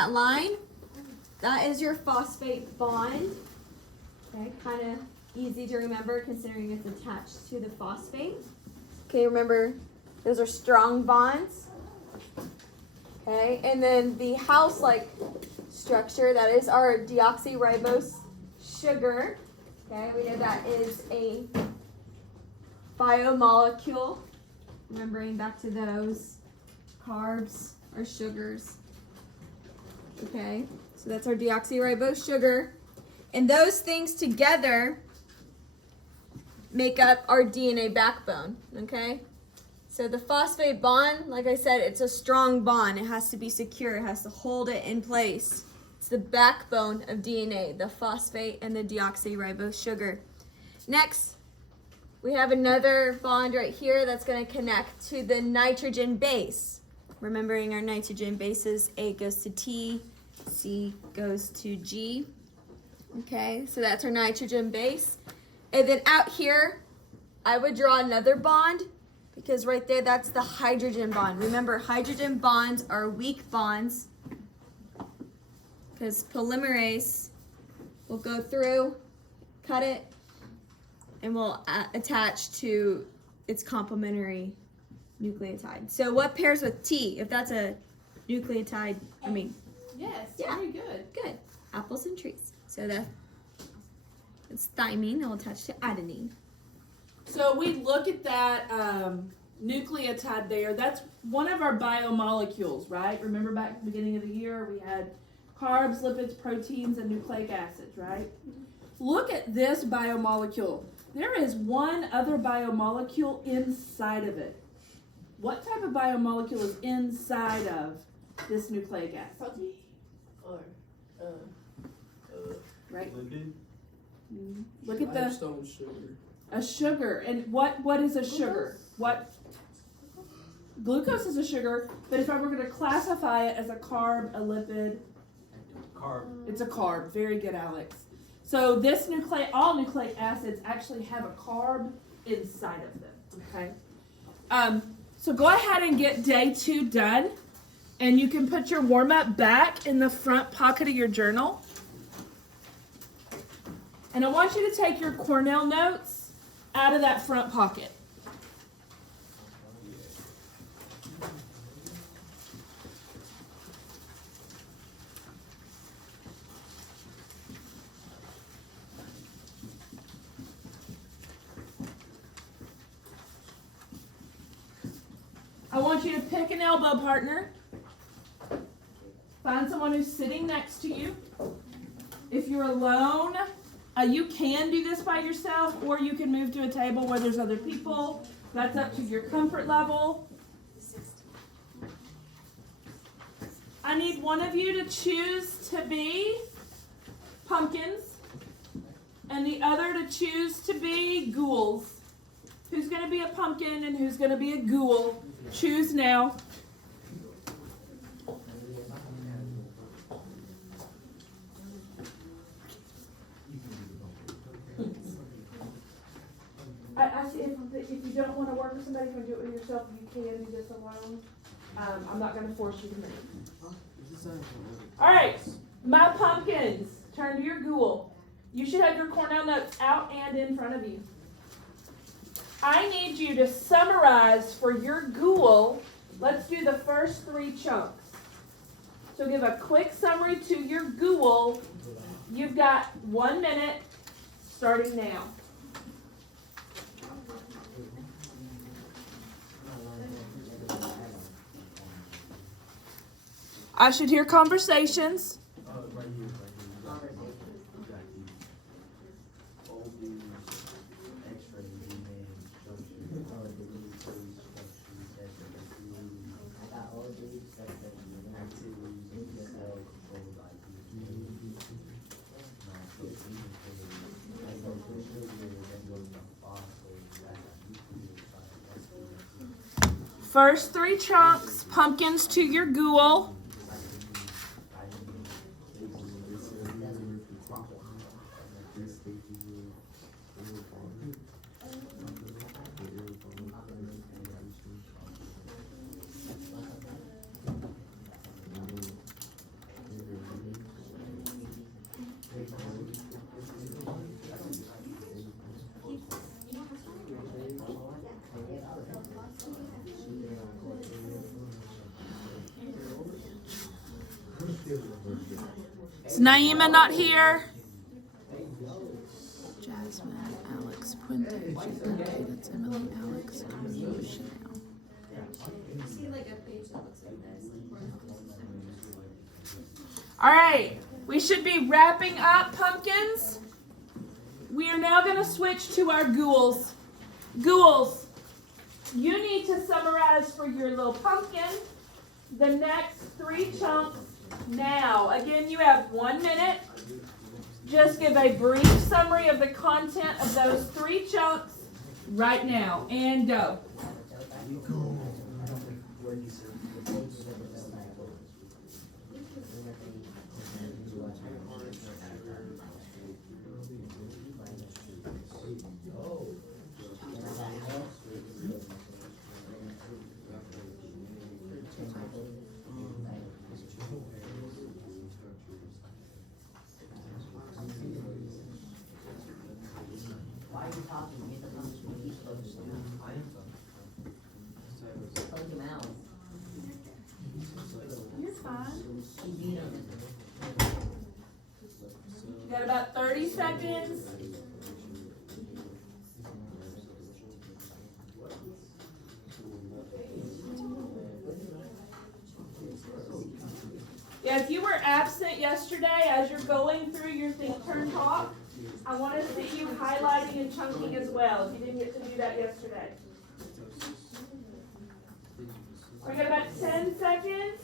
that line, that is your phosphate bond. Okay, kind of easy to remember considering it's attached to the phosphate. Okay, remember those are strong bonds. Okay, and then the house-like structure, that is our deoxyribose sugar. Okay, we know that is a biomolecule. Remembering back to those carbs or sugars. Okay, so that's our deoxyribose sugar. And those things together make up our DNA backbone, okay? So the phosphate bond, like I said, it's a strong bond. It has to be secure. It has to hold it in place. It's the backbone of DNA, the phosphate and the deoxyribose sugar. Next, we have another bond right here that's going to connect to the nitrogen base. Remembering our nitrogen bases, A goes to T, C goes to G. Okay, so that's our nitrogen base. And then out here, I would draw another bond because right there, that's the hydrogen bond. Remember, hydrogen bonds are weak bonds because polymerase will go through, cut it, and will attach to its complementary nucleotide. So what pairs with T? If that's a nucleotide, Yes, yeah, very good. Good. Apples and trees. So it's thymine, it'll attach to adenine. So we look at that nucleotide there. That's one of our biomolecules, right? Remember back at the beginning of the year, we had carbs, lipids, proteins, and nucleic acids, right? Look at this biomolecule. There is one other biomolecule inside of it. What type of biomolecule is inside of this nucleic acid? Protein or Right. lipid. Mm-hmm. Look at the Limestone sugar. a sugar. And what is a sugar? What glucose is a sugar, but if I were going to classify it as a carb, a lipid, Carb. it's a carb. Very good, Alex. So this all nucleic acids actually have a carb inside of them. Okay. So go ahead and get day 2 done, and you can put your warm-up back in the front pocket of your journal. And I want you to take your Cornell notes out of that front pocket. I want you to pick an elbow partner. Find someone who's sitting next to you. If you're alone, you can do this by yourself, or you can move to a table where there's other people. That's up to your comfort level. I need one of you to choose to be pumpkins, and the other to choose to be ghouls. Who's going to be a pumpkin and who's going to be a ghoul? Choose now. I see if you don't want to work with somebody, you can do it with yourself. You can do this alone. I'm not going to force you to move. All right, my pumpkins, turn to your ghoul. You should have your Cornell notes out and in front of you. I need you to summarize for your ghoul. Let's do the first 3 chunks. So give a quick summary to your ghoul. You've got 1 minute starting now. I should hear conversations. First 3 chunks, pumpkins to your ghoul. Is Naima not here? Jasmine, Alex, Puente, okay, that's Emily, Alex, Camille, Chanel. See like a page that looks like this. All right, we should be wrapping up pumpkins. We are now going to switch to our ghouls. Ghouls, you need to summarize for your little pumpkin the next 3 chunks now. Again, you have 1 minute. Just give a brief summary of the content of those 3 chunks right now, and go. Why are you talking? You're supposed to be supposed to. I am Close your mouth. You're fine. She beat him. You got about 30 seconds. Yeah, if you were absent yesterday as you're going through your think, turn, talk, I want to see you highlighting and chunking as well if you didn't get to do that yesterday. We got about 10 seconds.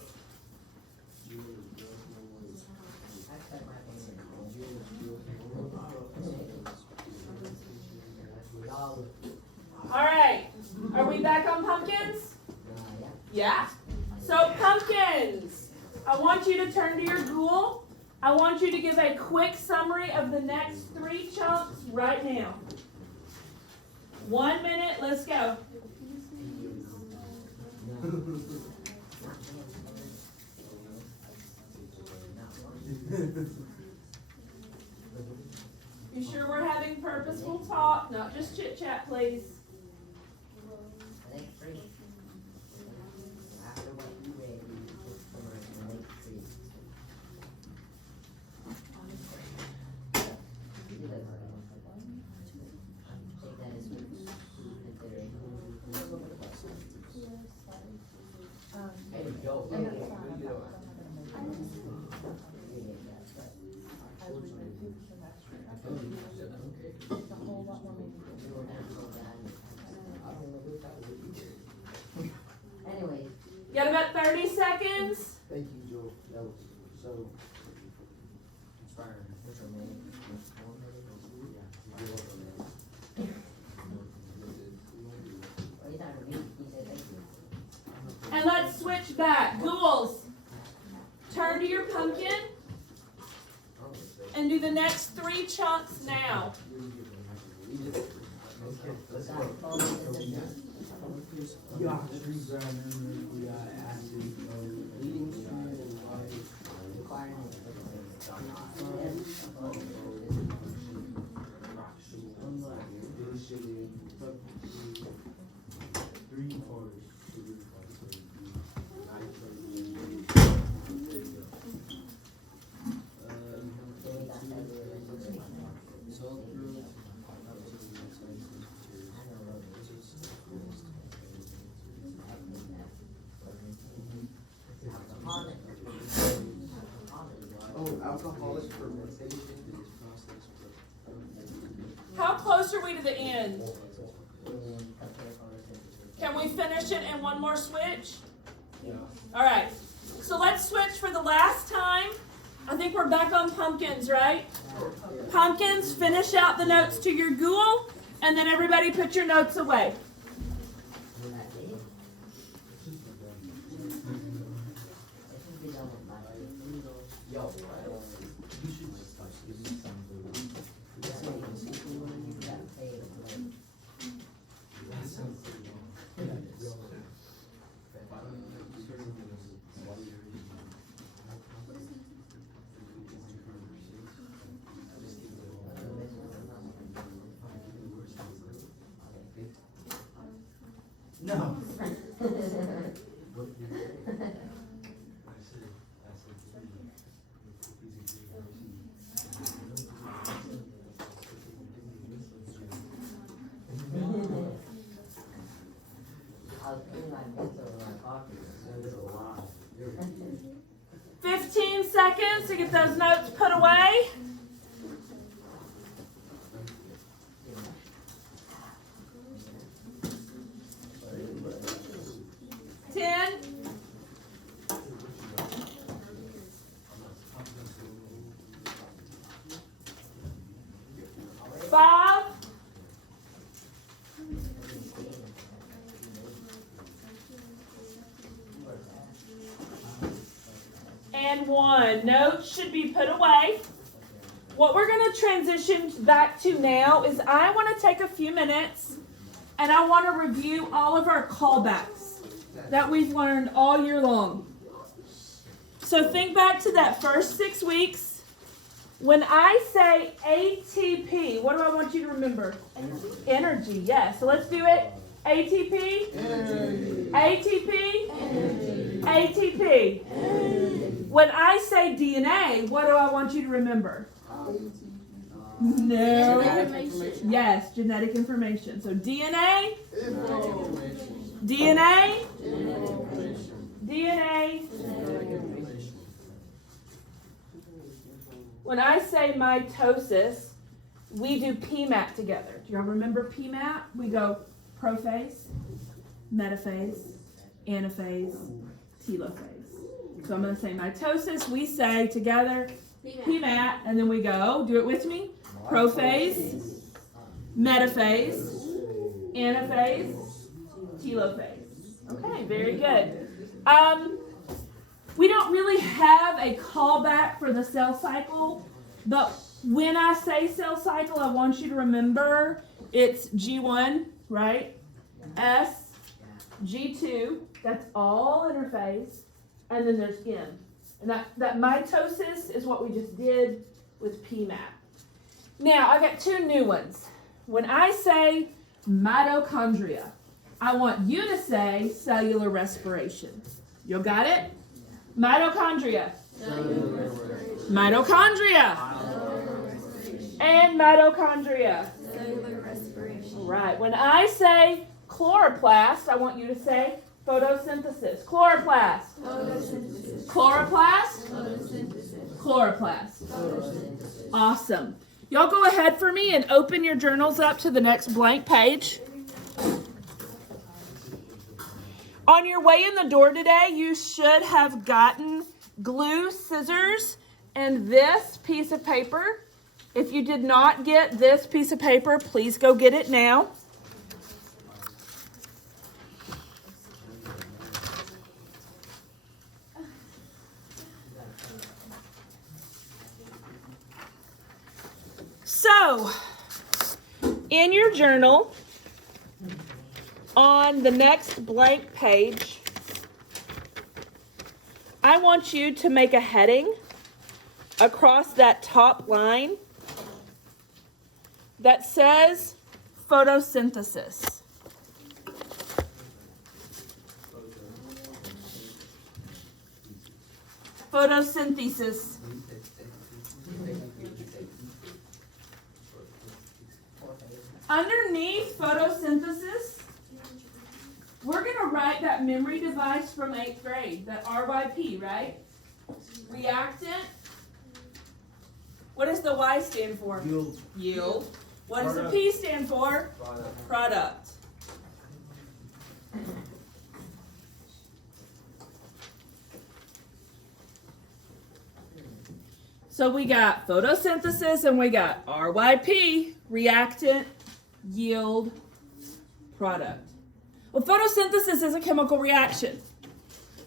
All right, are we back on pumpkins? Yeah. So pumpkins, I want you to turn to your ghoul. I want you to give a quick summary of the next 3 chunks right now. 1 minute, let's go. Be sure we're having purposeful talk, not just chit chat, please. After what you read, you just summarize the next 3. Take that as consideration. Hey, Joe. Anyways. You got about 30 seconds. Thank you, Joel. That was so inspiring. And let's switch back. Ghouls, turn to your pumpkin and do the next 3 chunks now. Let's go. We got tree grinder, we got acid, leading spirit and life. Oh, alcoholic fermentation. How close are we to the end? Can we finish it in one more switch? All right. So let's switch for the last time. I think we're back on pumpkins, right? Pumpkins, finish out the notes to your ghoul, and then everybody put your notes away. No. I was putting my bits over my coffee. That's a lie. 15 seconds to get those notes put away. Ten. 5. And 1. Notes should be put away. What we're going to transition back to now is I want to take a few minutes and I want to review all of our callbacks that we've learned all year long. So think back to that first 6 weeks. When I say ATP, what do I want you to remember? Energy, yes. So let's do it. ATP. Energy. ATP. Energy. ATP. Energy. When I say DNA, what do I want you to remember? No. Yes, genetic information. So DNA. DNA. DNA. When I say mitosis, we do PMAT together. Do y'all remember PMAT? We go prophase, metaphase, anaphase, telophase. So I'm going to say mitosis. We say together PMAT, and then we go, do it with me, prophase, metaphase, anaphase, telophase. Okay, very good. We don't really have a callback for the cell cycle, but when I say cell cycle, I want you to remember it's G1, right? S, G2, that's all interphase, and then there's M. And that mitosis is what we just did with PMAT. Now, I got 2 new ones. When I say mitochondria, I want you to say cellular respiration. You got it? Mitochondria. Mitochondria. And mitochondria. Cellular respiration. Right. When I say chloroplast, I want you to say photosynthesis. Chloroplast. Photosynthesis. Chloroplast. Photosynthesis. Chloroplast. Photosynthesis. Awesome. Y'all go ahead for me and open your journals up to the next blank page. On your way in the door today, you should have gotten glue, scissors, and this piece of paper. If you did not get this piece of paper, please go get it now. So, in your journal, on the next blank page, I want you to make a heading across that top line that says photosynthesis. Photosynthesis. Underneath photosynthesis, we're going to write that memory device from 8th grade, that RYP, right? Reactant. What does the Y stand for? Yield. Yield. What does the P stand for? Product. So we got photosynthesis and we got RYP, reactant, yield, product. Well, photosynthesis is a chemical reaction.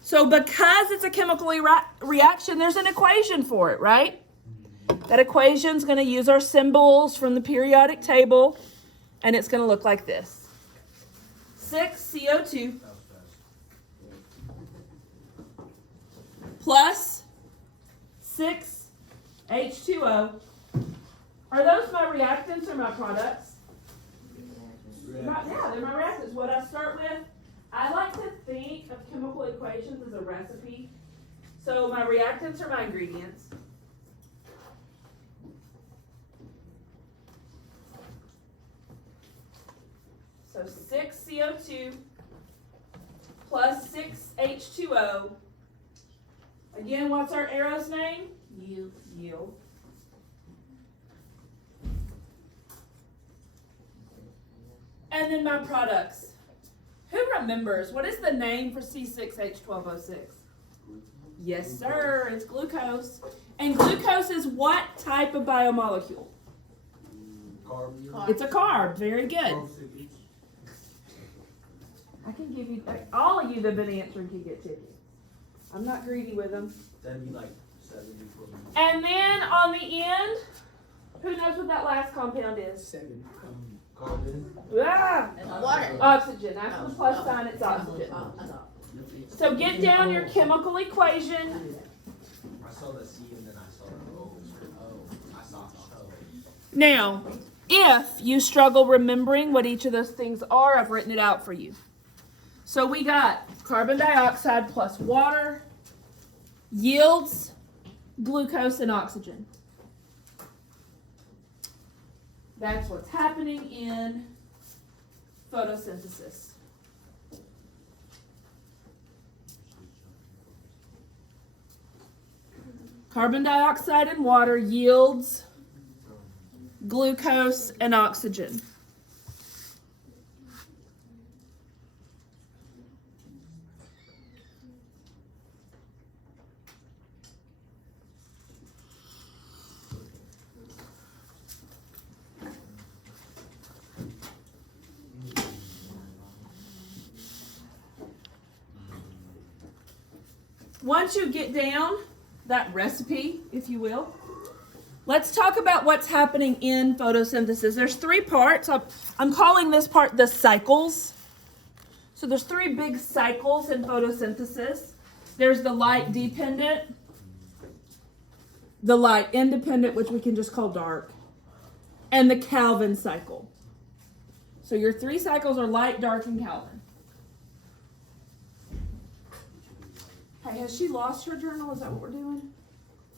So because it's a chemical reaction, there's an equation for it, right? That equation is going to use our symbols from the periodic table, and it's going to look like this. 6 CO2 plus 6 H2O. Are those my reactants or my products? Yeah, they're my reactants. What I start with, equations is a recipe. So my reactants are my ingredients. So 6 CO2 plus 6 H2O. Again, what's our arrow's name? Yield. Yield. And then my products. Who remembers? What is the name for C6H12O6? Yes, sir. It's glucose. And glucose is what type of biomolecule? Carb. It's a carb. Very good. I can give you, all of you that have been answering can get tickets. I'm not greedy with them. That'd be like 70 for me. And then on the end, who knows what that last compound is? 7. Carbon. Ah! Water. Oxygen. After the plus sign, it's oxygen. Oh, I thought. So get down your chemical equation. I saw the C and then I saw the O. Oh, I saw O. Now, if you struggle remembering what each of those things are, I've written it out for you. So we got carbon dioxide plus water yields glucose and oxygen. That's what's happening in photosynthesis. Carbon dioxide and water yields glucose and oxygen. Once you get down that recipe, if you will, let's talk about what's happening in photosynthesis. There's 3 parts. I'm calling this part the cycles. So there's 3 big cycles in photosynthesis. There's the light dependent, the light independent, which we can just call dark, and the Calvin cycle. So your 3 cycles are light, dark, and Calvin. Hey, has she lost her journal? Is that what we're doing?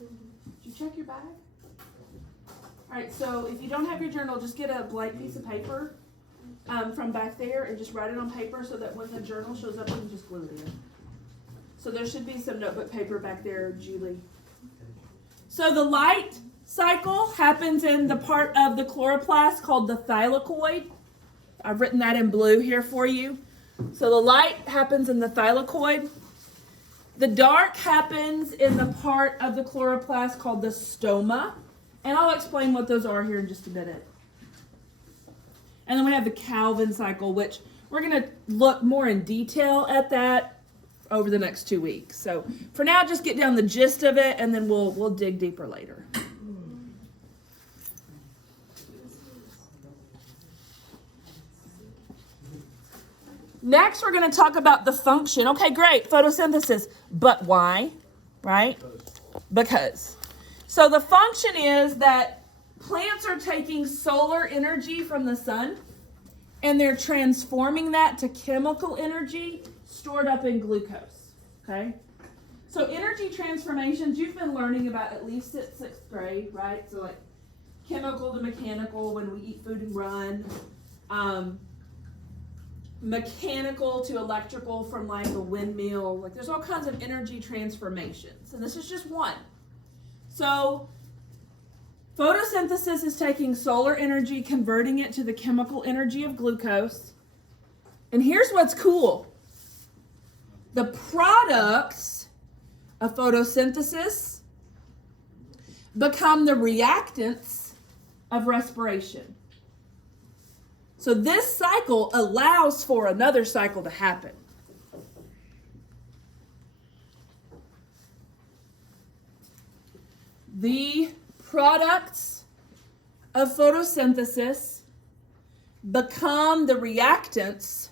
Did you check your bag? All right, so if you don't have your journal, just get a blank piece of paper from back there and just write it on paper so that when the journal shows up, you can just glue it in. So there should be some notebook paper back there, Julie. So the light cycle happens in the part of the chloroplast called the thylakoid. I've written that in blue here for you. So the light happens in the thylakoid. The dark happens in the part of the chloroplast called the stoma. And I'll explain what those are here in just a minute. And then we have the Calvin cycle, which we're going to look more in detail at that over the next 2 weeks. So for now, just get down the gist of it, and then we'll dig deeper later. Next, we're going to talk about the function. Okay, great, photosynthesis. But why? Right? Because. So the function is that plants are taking solar energy from the sun, and they're transforming that to chemical energy stored up in glucose. Okay? So energy transformations, you've been learning about at least since 6th grade, right? So like chemical to mechanical when we eat food and run. Mechanical to electrical from like a windmill. Like there's all kinds of energy transformations. And this is just one. So photosynthesis is taking solar energy, converting it to the chemical energy of glucose. And here's what's cool. The products of photosynthesis become the reactants of respiration. So this cycle allows for another cycle to happen. The products of photosynthesis become the reactants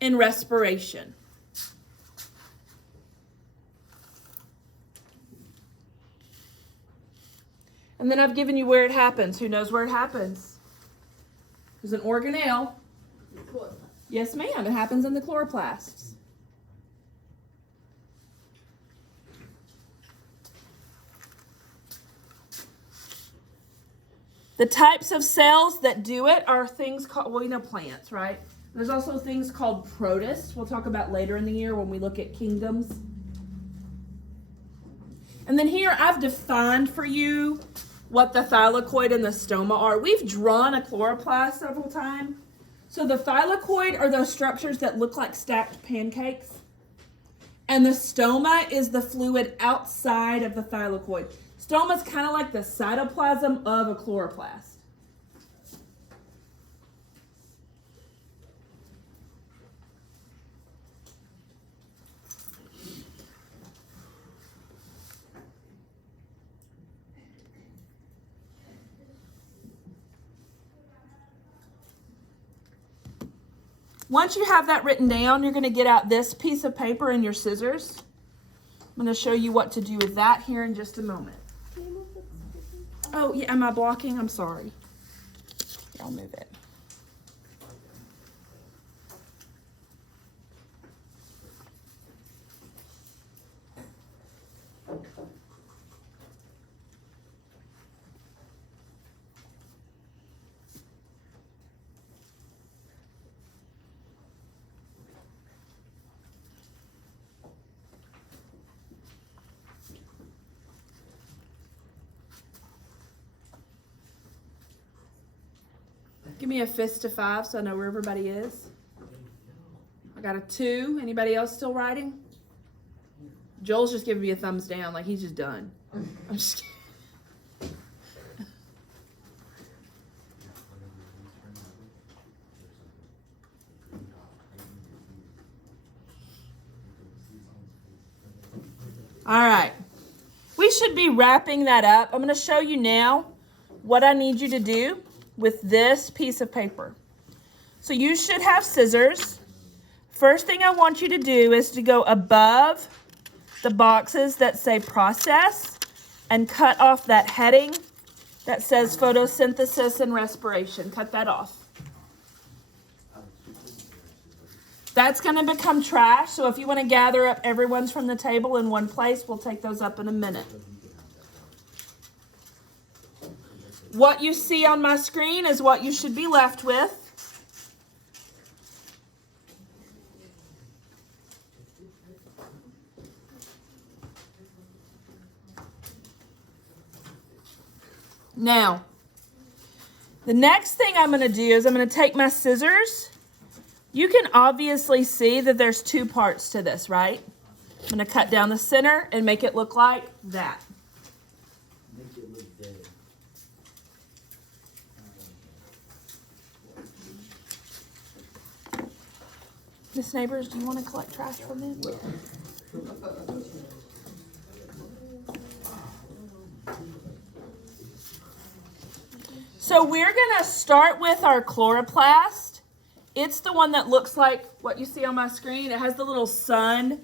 in respiration. And then I've given you where it happens. Who knows where it happens? There's an organelle. Yes, ma'am. It happens in the chloroplasts. The types of cells that do it are things called, well, you know plants, right? There's also things called protists. We'll talk about later in the year when we look at kingdoms. And then here I've defined for you what the thylakoid and the stoma are. We've drawn a chloroplast several times. So the thylakoid are those structures that look like stacked pancakes. And the stoma is the fluid outside of the thylakoid. Stoma is kind of like the cytoplasm of a chloroplast. Once you have that written down, you're going to get out this piece of paper and your scissors. I'm going to show you what to do with that here in just a moment. Oh, yeah, am I blocking? I'm sorry. I'll move it. Give me a fist to 5 so I know where everybody is. I got a 2. Anybody else still writing? Joel's just giving me a thumbs down, like he's just done. I'm just kidding. All right. We should be wrapping that up. I'm going to show you now what I need you to do with this piece of paper. So you should have scissors. First thing I want you to do is to go above the boxes that say process and cut off that heading that says photosynthesis and respiration. Cut that off. That's going to become trash, so if you want to gather up everyone's from the table in one place, we'll take those up in a minute. What you see on my screen is what you should be left with. Now, the next thing I'm going to do is I'm going to take my scissors. You can obviously see that there's 2 parts to this, right? I'm going to cut down the center and make it look like that. Miss Neighbors, do you want to collect trash from them? So we're going to start with our chloroplast. It's the one that looks like what you see on my screen. It has the little sun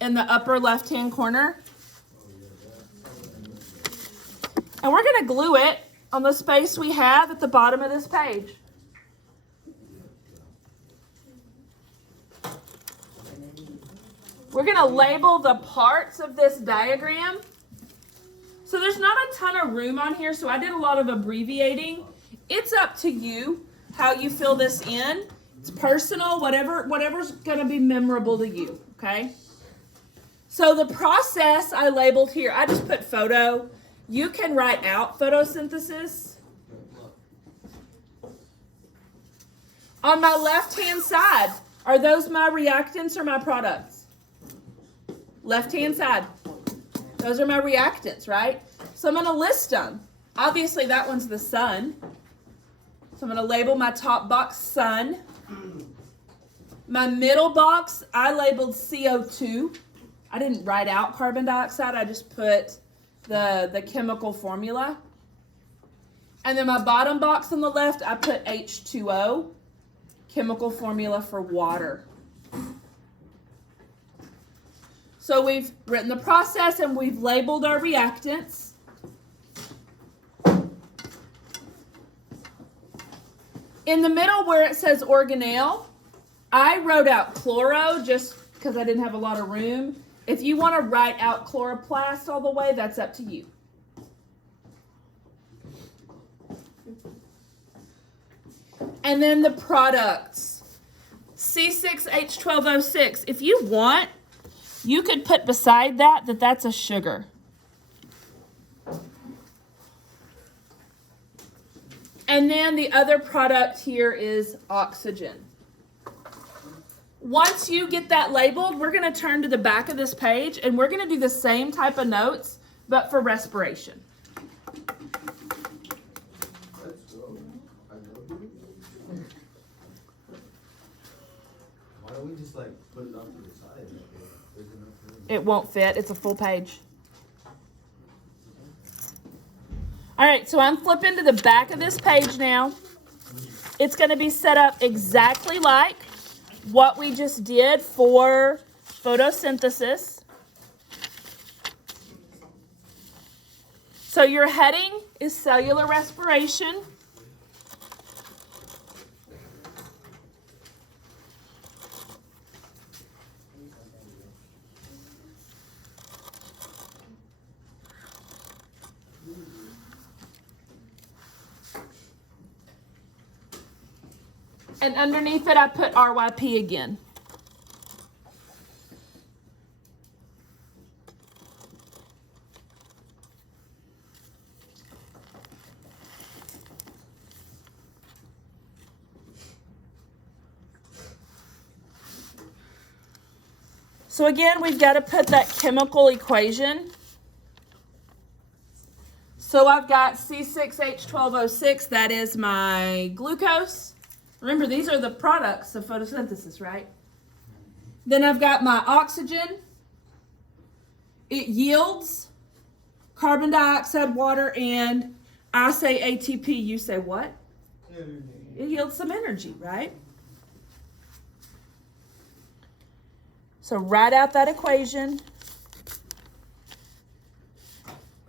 in the upper left-hand corner. And we're going to glue it on the space we have at the bottom of this page. We're going to label the parts of this diagram. So there's not a ton of room on here, so I did a lot of abbreviating. It's up to you how you fill this in. It's personal, whatever's going to be memorable to you, okay? So the process I labeled here, I just put photo. You can write out photosynthesis. On my left-hand side, are those my reactants or my products? Left-hand side. Those are my reactants, right? So I'm going to list them. Obviously, that one's the sun. So I'm going to label my top box sun. My middle box, I labeled CO2. I didn't write out carbon dioxide. I just put the chemical formula. And then my bottom box on the left, I put H2O, chemical formula for water. So we've written the process and we've labeled our reactants. In the middle where it says organelle, I wrote out chloro just because I didn't have a lot of room. If you want to write out chloroplast all the way, that's up to you. And then the products. C6H12O6. If you want, you could put beside that that's a sugar. And then the other product here is oxygen. Once you get that labeled, we're going to turn to the back of this page and we're going to do the same type of notes, but for respiration. Why don't we just like put it off to the side? There's enough room. It won't fit. It's a full page. All right, so I'm flipping to the back of this page now. It's going to be set up exactly like what we just did for photosynthesis. So your heading is cellular respiration. And underneath it, I put RYP again. So again, we've got to put that chemical equation. So I've got C6H12O6, that is my glucose. Remember, these are the products of photosynthesis, right? Then I've got my oxygen. It yields carbon dioxide, water, and I say ATP, you say what? It yields some energy, right? So write out that equation.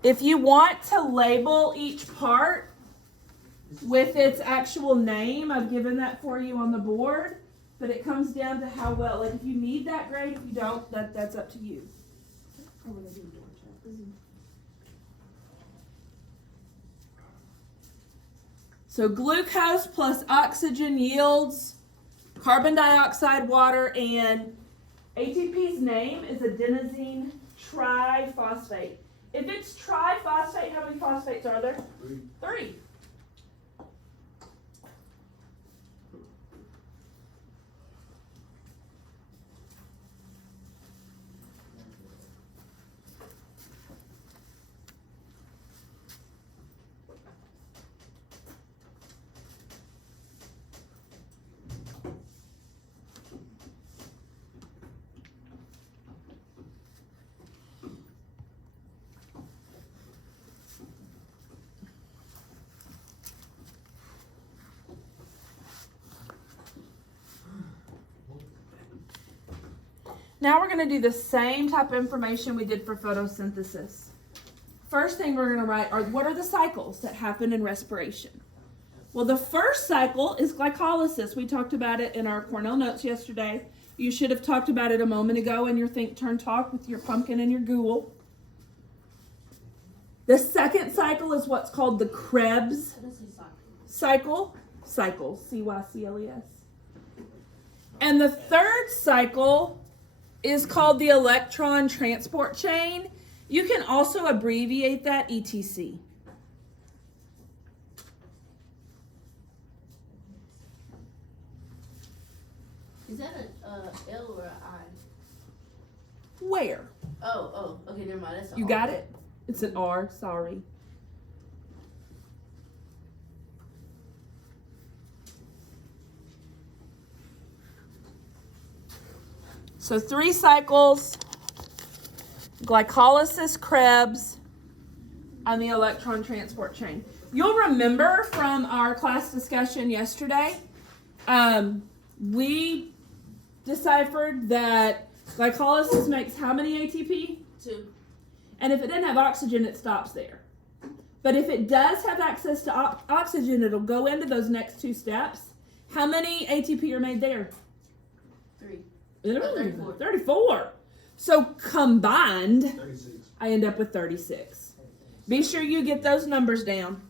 If you want to label each part with its actual name, I've given that for you on the board, but it comes down to how well, like if you need that great, if you don't, that's up to you. So glucose plus oxygen yields carbon dioxide, water, and ATP's name is adenosine triphosphate. If it's triphosphate, how many phosphates are there? 3. Now we're going to do the same type of information we did for photosynthesis. First thing we're going to write are what are the cycles that happen in respiration? Well, the first cycle is glycolysis. We talked about it in our Cornell notes yesterday. You should have talked about it a moment ago in your Think Turn Talk with your pumpkin and your ghoul. The second cycle is what's called the Krebs cycle. Cycle, C-Y-C-L-E-S. And the third cycle is called the electron transport chain. You can also abbreviate that ETC. Is that a L or an I? Where? Oh, okay, never mind. That's an You R. got it? It's an R, sorry. So 3 cycles, glycolysis, Krebs, on the electron transport chain. You'll remember from our class discussion yesterday, we deciphered that glycolysis makes how many ATP? 2. And if it doesn't have oxygen, it stops there. But if it does have access to oxygen, it'll go into those next 2 steps. How many ATP are made there? 3. 34. 34. So combined, 36. I end up with 36. Be sure you get those numbers down.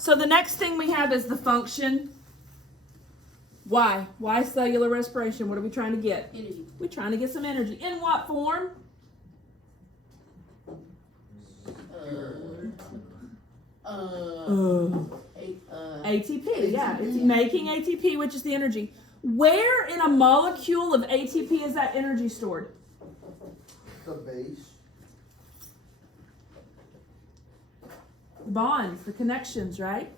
So the next thing we have is the function. Why? Why cellular respiration? What are we trying to get? Energy. We're trying to get some energy. In what form? ATP, yeah. It's making ATP, which is the energy. Where in a molecule of ATP is that energy stored? The base. The bonds, the connections, right?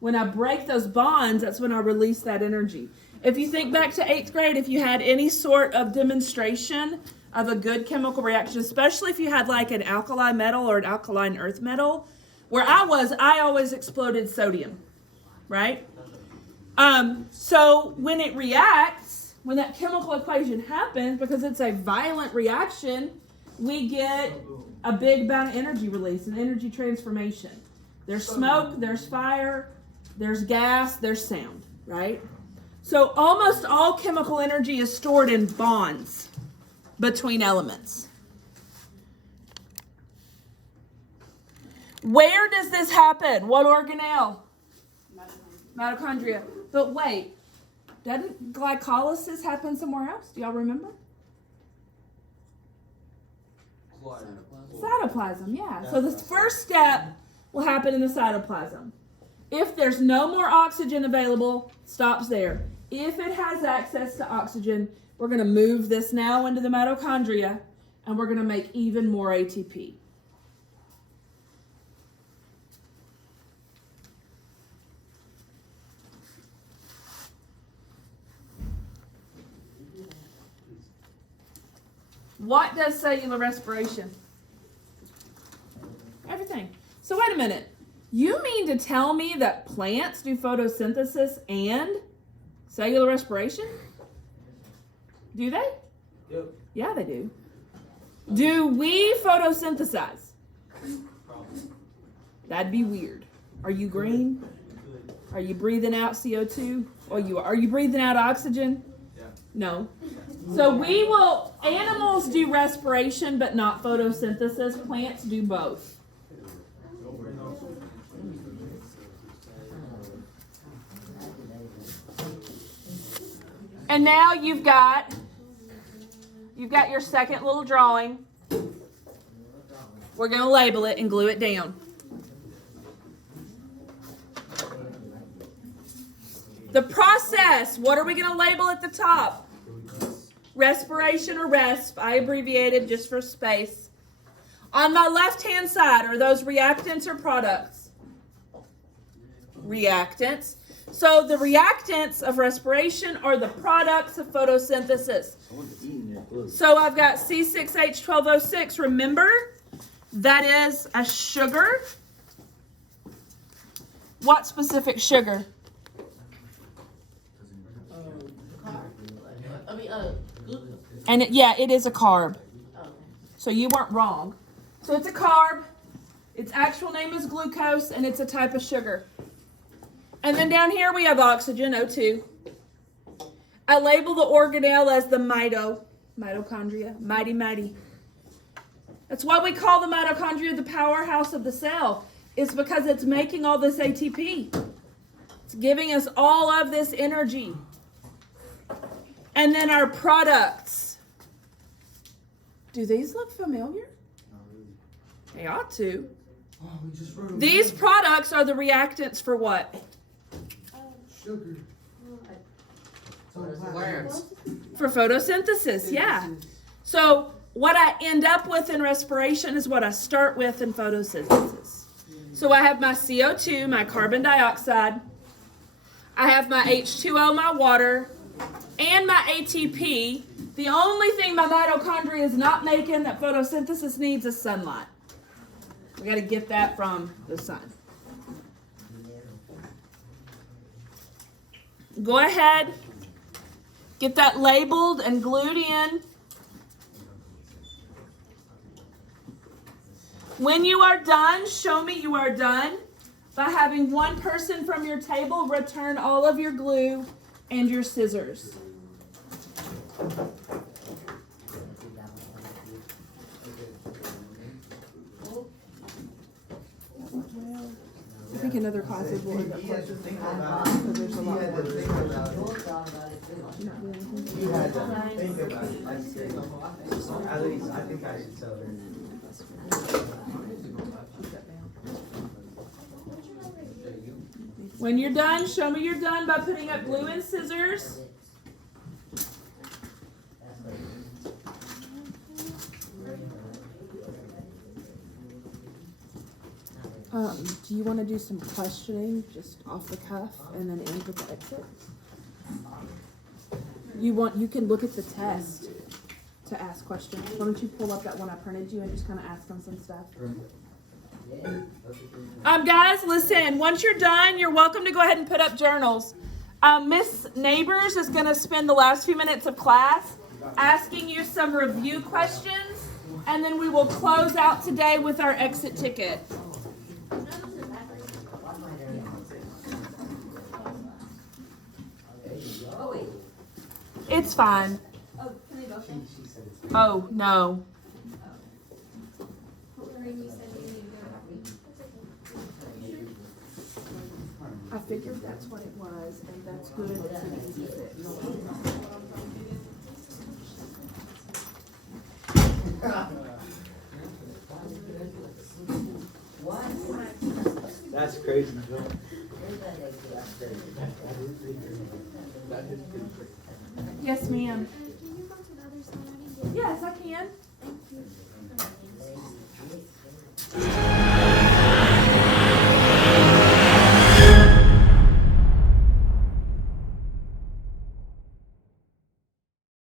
When I break those bonds, that's when I release that energy. If you think back to 8th grade, if you had any sort of demonstration of a good chemical reaction, especially if you had like an alkali metal or an alkaline earth metal, where I always exploded sodium, right? So when it reacts, when that chemical equation happens, because it's a violent reaction, we get a big amount of energy release, an energy transformation. There's smoke, there's fire, there's gas, there's sound, right? So almost all chemical energy is stored in bonds between elements. Where does this happen? What organelle? Mitochondria. But wait, doesn't glycolysis happen somewhere else? Do y'all remember? Cytoplasm, yeah. So the first step will happen in the cytoplasm. If there's no more oxygen available, stops there. If it has access to oxygen, we're going to move this now into the mitochondria, and we're going to make even more ATP. What does cellular respiration? Everything. So wait a minute. You mean to tell me that plants do photosynthesis and cellular respiration? Do they? Yep. Yeah, they do. Do we photosynthesize? Probably. That'd be weird. Are you green? Are you breathing out CO2? Or are you breathing out oxygen? Yeah. No. So animals do respiration but not photosynthesis. Plants do both. And now you've got your second little drawing. We're going to label it and glue it down. The process, what are we going to label at the top? Respiration or resp. I abbreviated just for space. On my left-hand side, are those reactants or products? Reactants. So the reactants of respiration are the products of photosynthesis. So I've got C6H12O6. Remember, that is a sugar. What specific sugar? And it is a carb. So you weren't wrong. So it's a carb. Its actual name is glucose, and it's a type of sugar. And then down here we have oxygen, O2. I label the organelle as the mitochondria, mighty. That's why we call the mitochondria the powerhouse of the cell. It's because it's making all this ATP. It's giving us all of this energy. And then our products. Do these look familiar? They ought to. These products are the reactants for what? Sugar. For photosynthesis, yeah. So what I end up with in respiration is what I start with in photosynthesis. So I have my CO2, my carbon dioxide. I have my H2O, my water, and my ATP. The only thing my mitochondria is not making that photosynthesis needs is sunlight. We got to get that from the sun. Go ahead, get that labeled and glued in. When you are done, show me you are done by having one person from your table return all of your glue and your scissors. think another classes will end up He had to closing think down, about it. because there's a He lot had more. to think about Joel it. thought about it too. You're not doing anything. He had to think about it. At least, I think I should sell her. When you're done, show me you're done by putting up glue and scissors. Do you want to do some questioning just off the cuff and then end with the exit? You can look at the test to ask questions. Why don't you pull up that one I printed you and just kind of ask them some stuff? Guys, listen, once you're done, you're welcome to go ahead and put up journals. Miss Neighbors is going to spend the last few minutes of class asking you some review questions, and then we will close out today with our exit ticket. It's fine. Oh, can I go? Oh, no. Lorraine, you said you needed to go. I figured that's what it was, and that's good to be easy fix. That's crazy, Joel. Yes, ma'am.